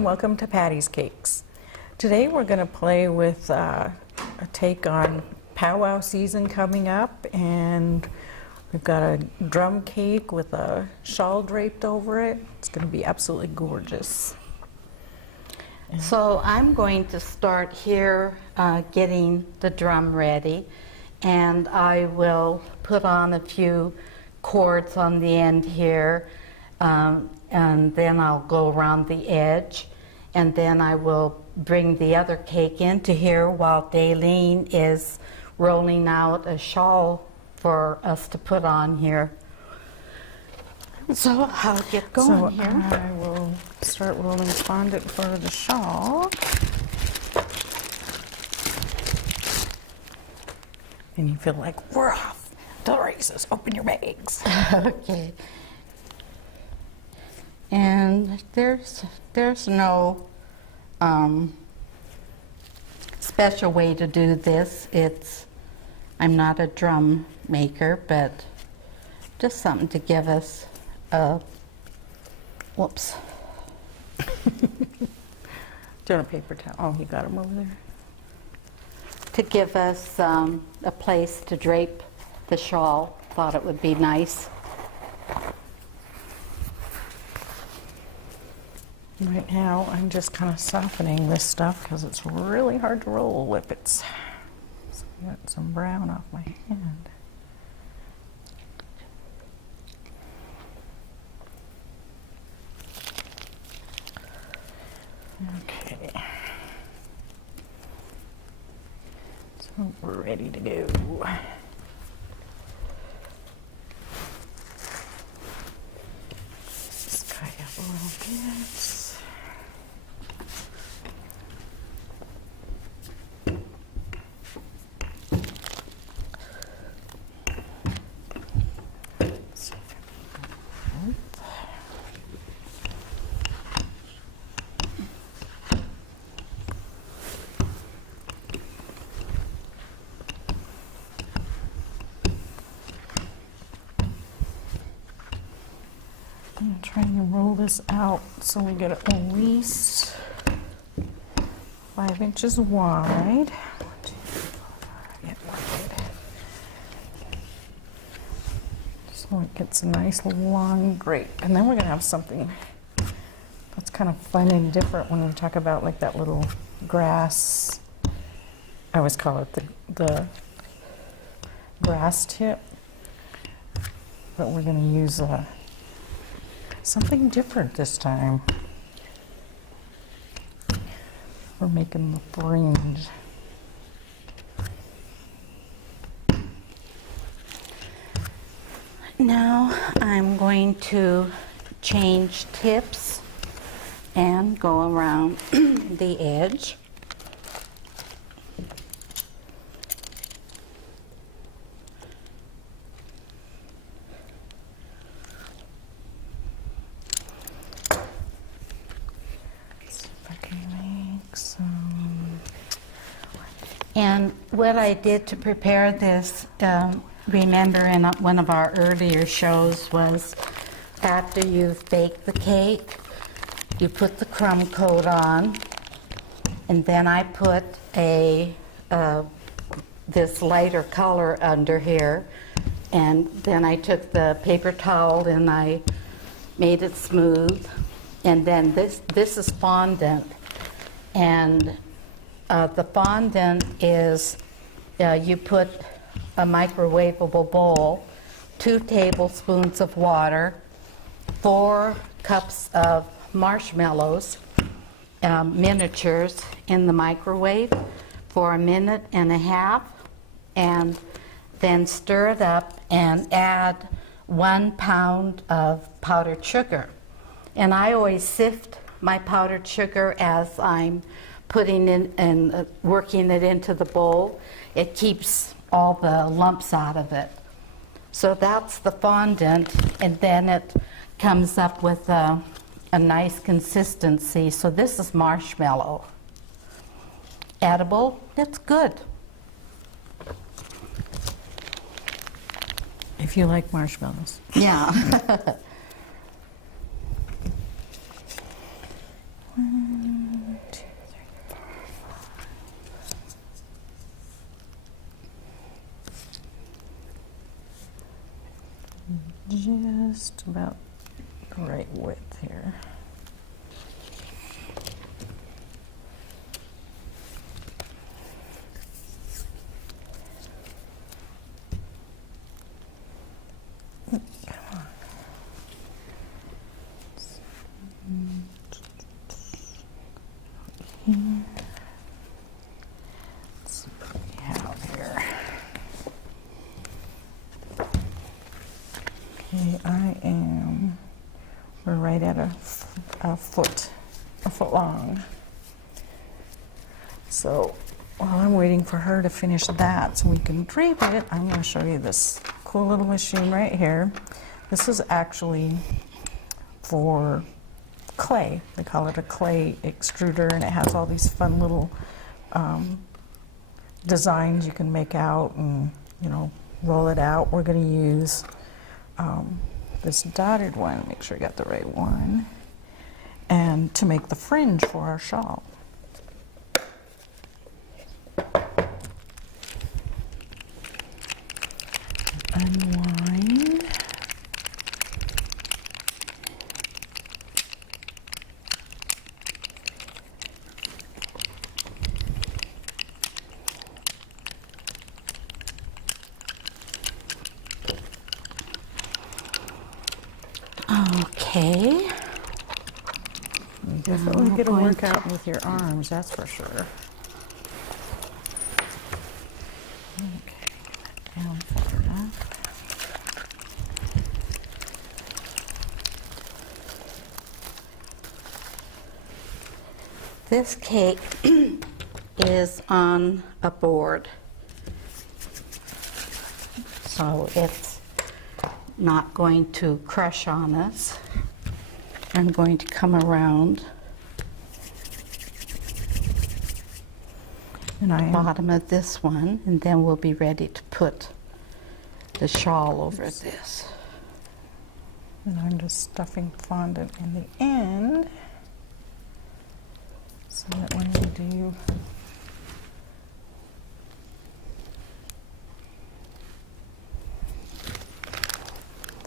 and welcome to Patty's Cakes. Today we're going to play with a take on powwow season coming up, and we've got a drum cake with a shawl draped over it. It's going to be absolutely gorgeous. So I'm going to start here getting the drum ready, and I will put on a few cords on the end here, and then I'll go around the edge, and then I will bring the other cake into here while Dalene is rolling out a shawl for us to put on here. So I'll get going here. I will start rolling fondant for the shawl. And you feel like we're off to the races. Open your bags. Okay. And there's no special way to do this. I'm not a drum maker, but just something to give us whoops. Do you want a paper towel? Oh, you got them over there. To give us a place to drape the shawl. Thought it would be nice. Right now, I'm just kind of softening this stuff because it's really hard to roll whippets. So I got some brown off my hand. Okay. So we're ready to go. Just tie up a little bit. I'm trying to roll this out so we get it at least 5 inches wide. 1, 2, 3, 4, 5. Get wide. So it gets a nice long drape. And then we're going to have something that's kind of fun and different when we talk about like that little grass. I always call it the grass tip. But we're going to use something different this time. We're making the fringe. Now I'm going to change tips and go around the edge. And what I did to prepare this, remember in one of our earlier shows, was after you've baked the cake, you put the crumb coat on, and then I put this lighter color under here, and then I took the paper towel and I made it smooth, and then this is fondant, and the fondant is, you put a microwavable bowl, 2 tablespoons of water, 4 cups of marshmallows, miniatures, in the microwave for 1.5 minutes, and then stir it up and add 1 pound of powdered sugar. And I always sift my powdered sugar as I'm putting in and working it into the bowl. It keeps all the lumps out of it. So that's the fondant, and then it comes up with a nice consistency. So this is marshmallow. Edible, it's good. If you like marshmallows. Yeah. 1, 2, 3, 4, 5. Just about the right width here. Let's see what we have here. Okay, we're right at a foot long. So while I'm waiting for her to finish that so we can drape it, I'm going to show you this cool little machine right here. This is actually for clay. They call it a clay extruder, and it has all these fun little designs you can make out and, you know, roll it out. We're going to use this dotted one, make sure I got the right one, and to make the fringe for our shawl. Unwind. Okay. You definitely get a workout with your arms, that's for sure. Okay, get that down far enough. This cake is on a board, so it's not going to crush on us. I'm going to come around And the bottom of this one, and then we'll be ready to put the shawl over this. And I'm just stuffing fondant in the end so that when we do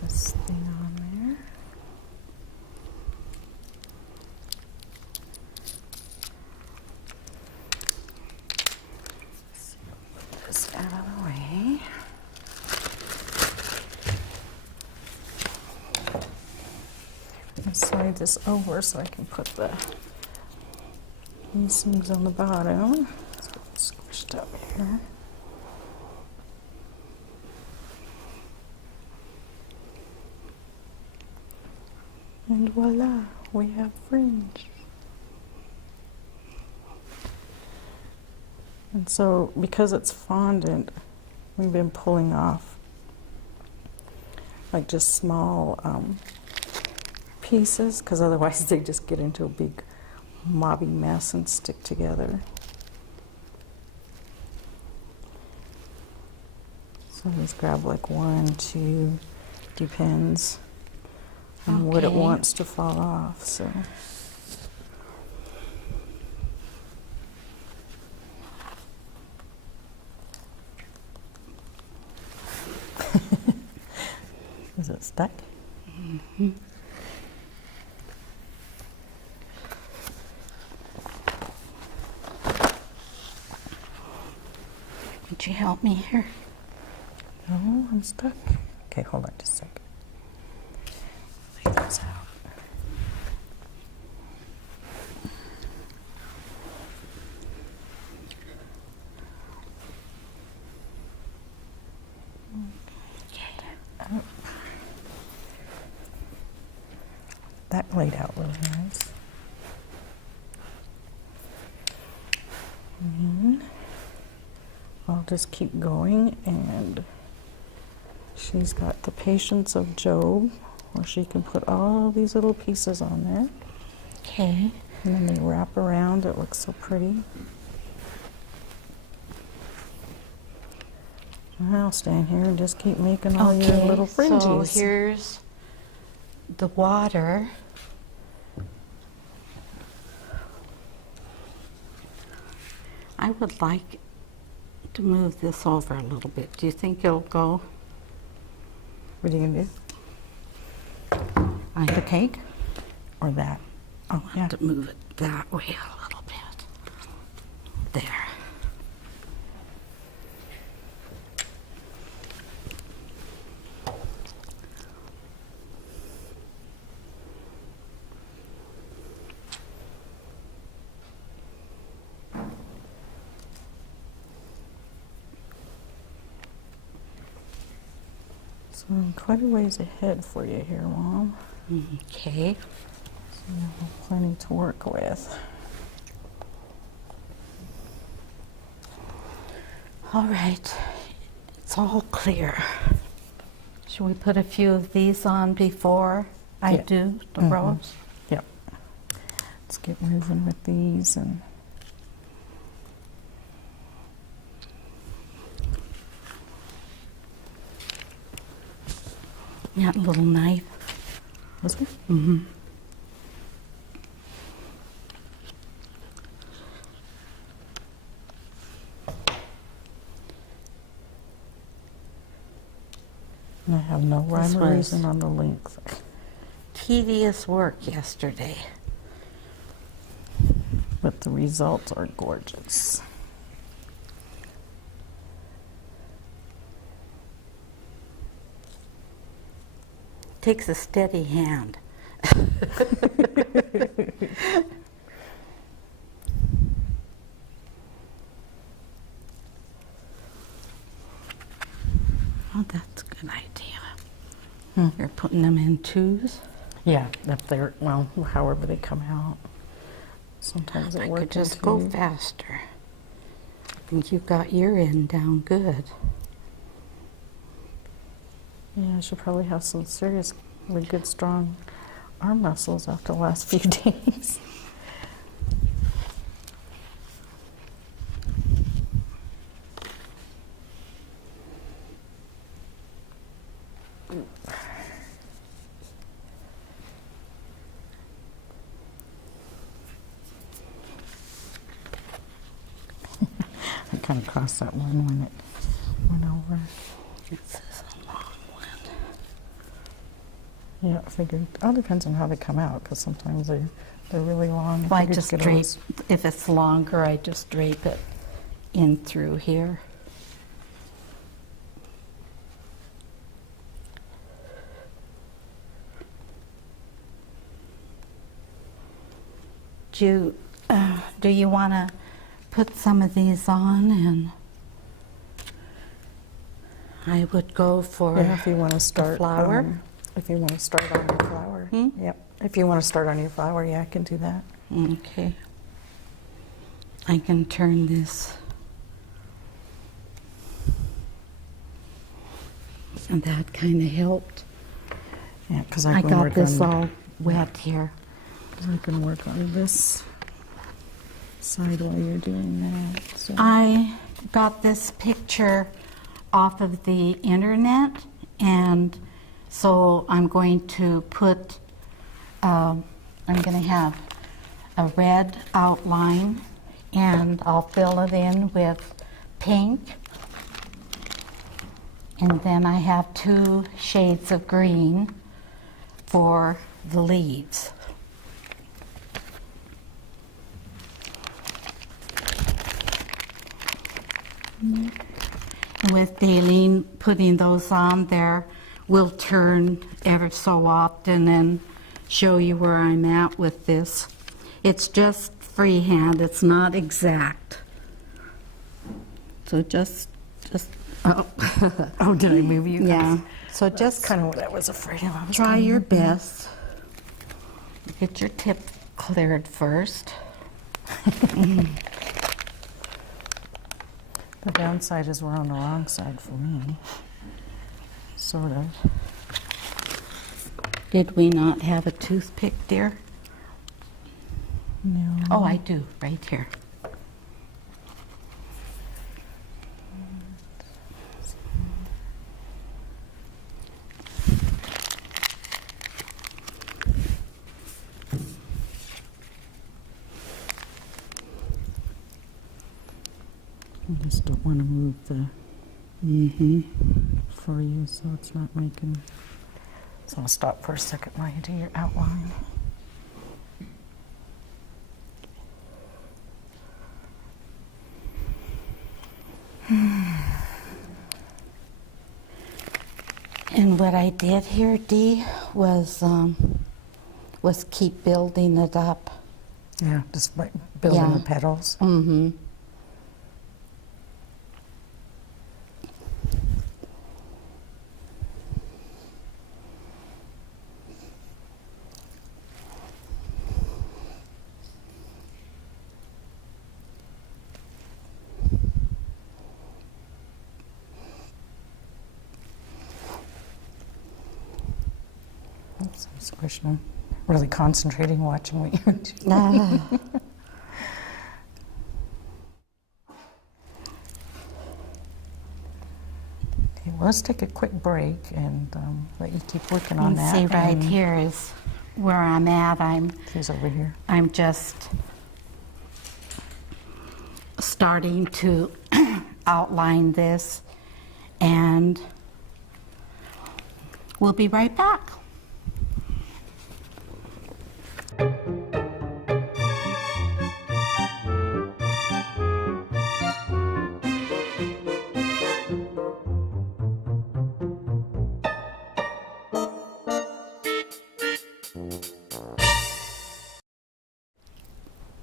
this thing on there. So put this out of the way. I'm going to slide this over so I can put these things on the bottom. So it's squished up here. And voila, we have fringe. And so because it's fondant, we've been pulling off like just small pieces, because otherwise they just get into a big mobby mess and stick together. So just grab like 1, 2, depends on what it Okay. wants to fall off. So is it stuck? Mm-hmm. Would you help me here? No, I'm stuck. Okay, hold on just a second. Take this out. That laid out really nice. And I'll just keep going, and she's got the patience of Job, where she can put all these little pieces on there. Okay. And then they wrap around. It looks so pretty. And I'll stand here and just keep making all your little fringes. So here's the water. I would like to move this over a little bit. Do you think it'll go? What are you gonna do? The cake or that? I'll have to move it that way a little bit. There. So I'm quite a ways ahead for you here, Mom. Okay. So you have plenty to work with. All right. It's all clear. Should we put a few of these on before I do the rows? Yep. Let's get moving with these and That little knife. this one? Mm-hmm. And I have no rhyme This or was- reason on the length. Tedious work yesterday. But the results are gorgeous. Takes a steady hand. Oh, that's a good idea. You're putting them in twos? Yeah, if they're, well, however they come out. Sometimes I it could works. just go faster. I think you got your end down good. Yeah, I should probably have some seriously good, strong arm muscles after the last few days. I kind of crossed that one when it went over. This is a long one. Yeah, I figured. All depends on how they come out, because sometimes they're really long. Well, I figured just get drape, always- if it's longer, I just drape it in through here. Do you want to put some of these on, and I would go for Yeah, if you want to start flower. If you want to start on your flower. Yep. If you want to start on your flower, yeah, I can do that. Okay. I can turn this. And that kind of helped. Yeah, because I I can got work this on. all wet here. I can work on this side while you're doing that. So. I got this picture off of the internet, and so I'm going to put, I'm going to have a red outline, and I'll fill it in with pink. And then I have 2 shades of green for the leaves. With Dalene putting those on there, we'll turn ever so often and show you where I'm at with this. It's just freehand, it's not exact. So just oh. Oh, did I move you? Yeah, so just Kind of what I was afraid of. I was try gonna- your best. Get your tip cleared first. The downside is we're on the wrong side for me. Sort of. Did we not have a toothpick, dear? No. Oh, I do, right here. I just don't want to move the for you so it's not making. So I'll stop for a second while you do your outline. And what I did here, Dee, was keep building it up. Yeah, just like building the petals. Mm-hmm. Oops, I'm squishing them. Really concentrating watching what you're doing. Okay, well, let's take a quick break and let you keep working on that. See, right here is where I'm at. She's over here. I'm just starting to outline this, and we'll be right back.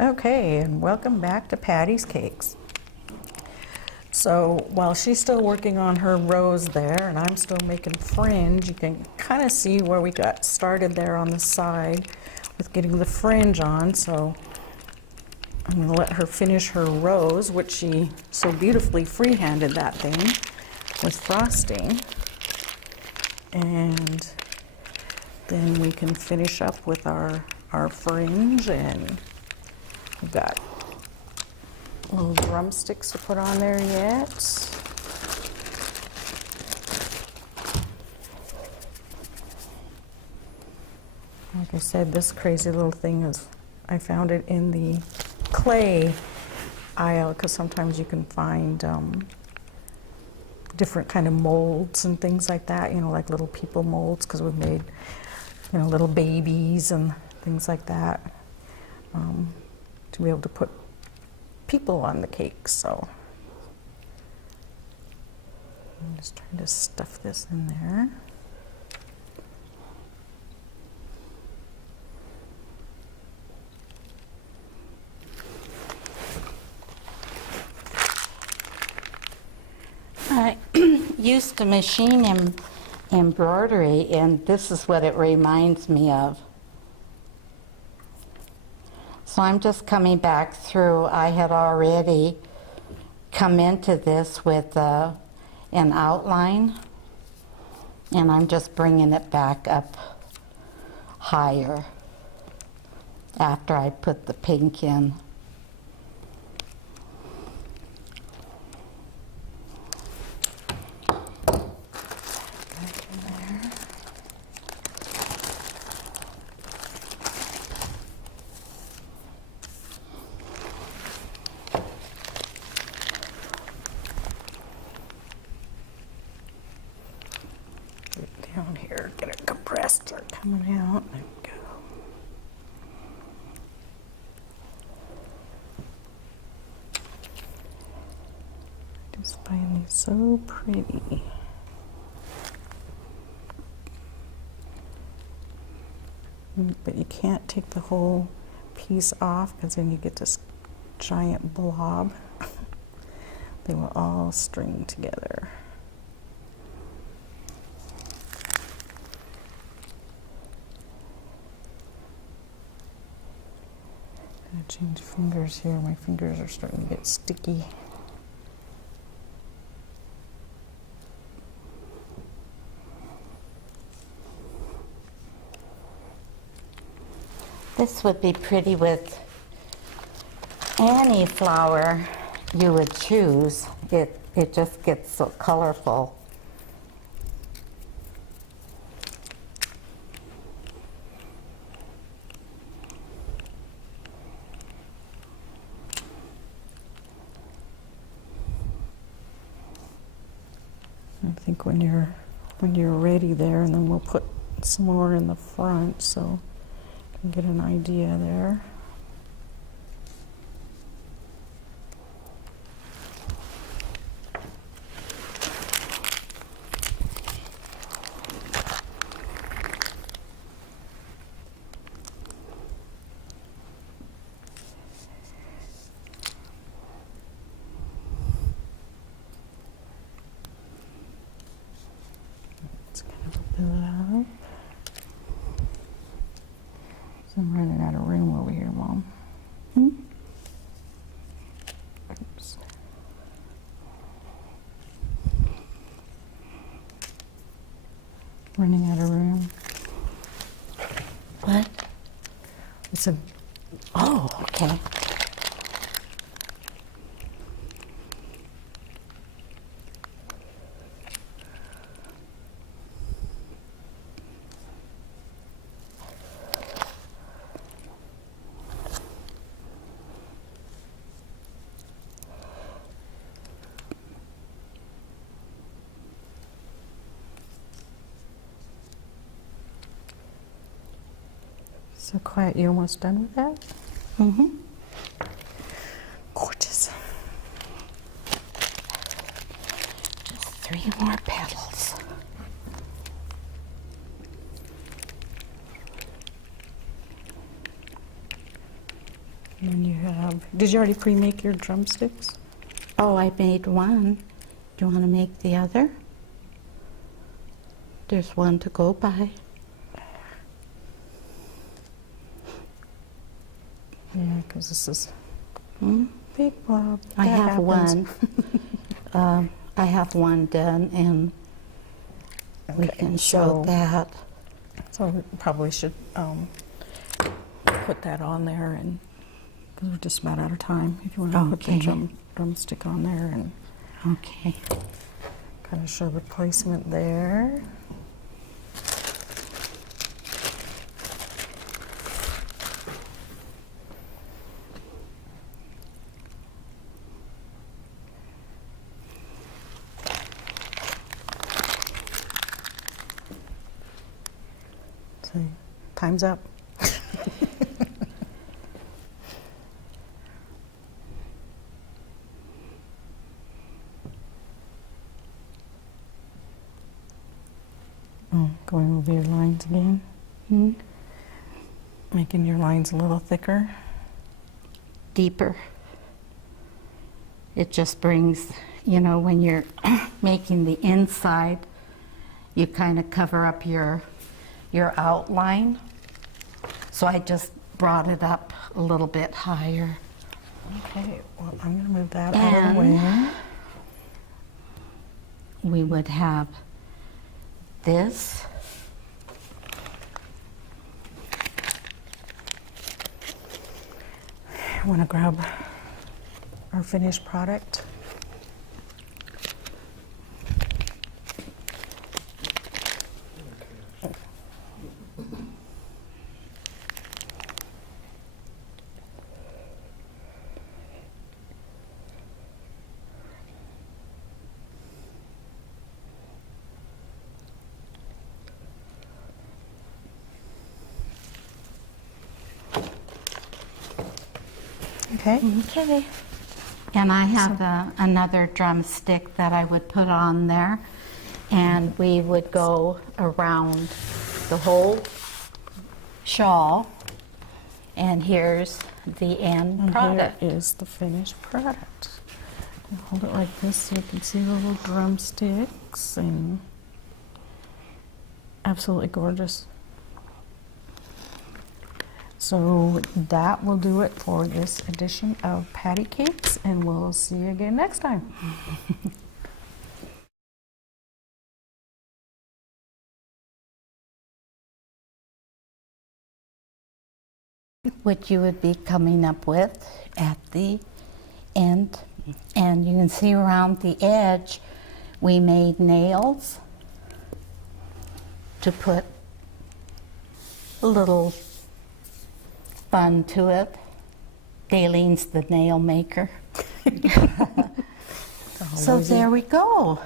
Okay, and welcome back to Patty's Cakes. So while she's still working on her rose there and I'm still making fringe, you can kind of see where we got started there on the side with getting the fringe on. So I'm going to let her finish her rose, which she so beautifully free-handed that thing with frosting. And then we can finish up with our fringe, and we've got little drumsticks to put on there yet. Like I said, this crazy little thing is, I found it in the clay aisle because sometimes you can find different kind of molds and things like that, you know, like little people molds, because we've made, you know, little babies and things like that, to be able to put people on the cake. So I'm just trying to stuff this in there. I used to machine embroidery, and this is what it reminds me of. So I'm just coming back through. I had already come into this with an outline, and I'm just bringing it back up higher after I put the pink in. Down here, get it compressed, start coming out. There we go. I just find these so pretty. But you can't take the whole piece off because then you get this giant blob. They will all string together. I'm gonna change fingers here. My fingers are starting to get sticky. This would be pretty with any flower you would choose. It just gets so colorful. I think when you're ready there, and then we'll put some more in the front so you can get an idea there. Up. So I'm running out of room over here, Mom. Oops. Running out of room. What? It's a. Oh, okay. So quiet. You almost done with that? Mm-hmm. Gorgeous. Just 3 more petals. And then you have. Did you already pre-make your drumsticks? Oh, I made one. Do you want to make the other? There's one to go by. Yeah, because this is Hmm? big blob. I That have happens. one. I have one done, and we Okay, can show so- that. So we probably should put that on there, and because we're just about out of time. If you want to put the Okay. drumstick on there and Okay. kind of show the placement there. So time's up. Oh, going over your lines again, Hmm? making your lines a little thicker. Deeper. It just brings, when you're making the inside, you kind of cover up your outline. So I just brought it up a little bit higher. Okay, well, I'm going to move that out of the way. And we would have this. I want to grab our finished product. Okay. Okay. And I have another drumstick that I would put on there, and we would go around the whole shawl, and here's the end And product. here is the finished product. And hold it like this so you can see the little drumsticks, and absolutely gorgeous. So that will do it for this edition of Patty Cakes, and we'll see you again next time. What you would be coming up with at the end. And you can see around the edge, we made nails to put a little fun to it. Dalene's the nail maker. So there we go.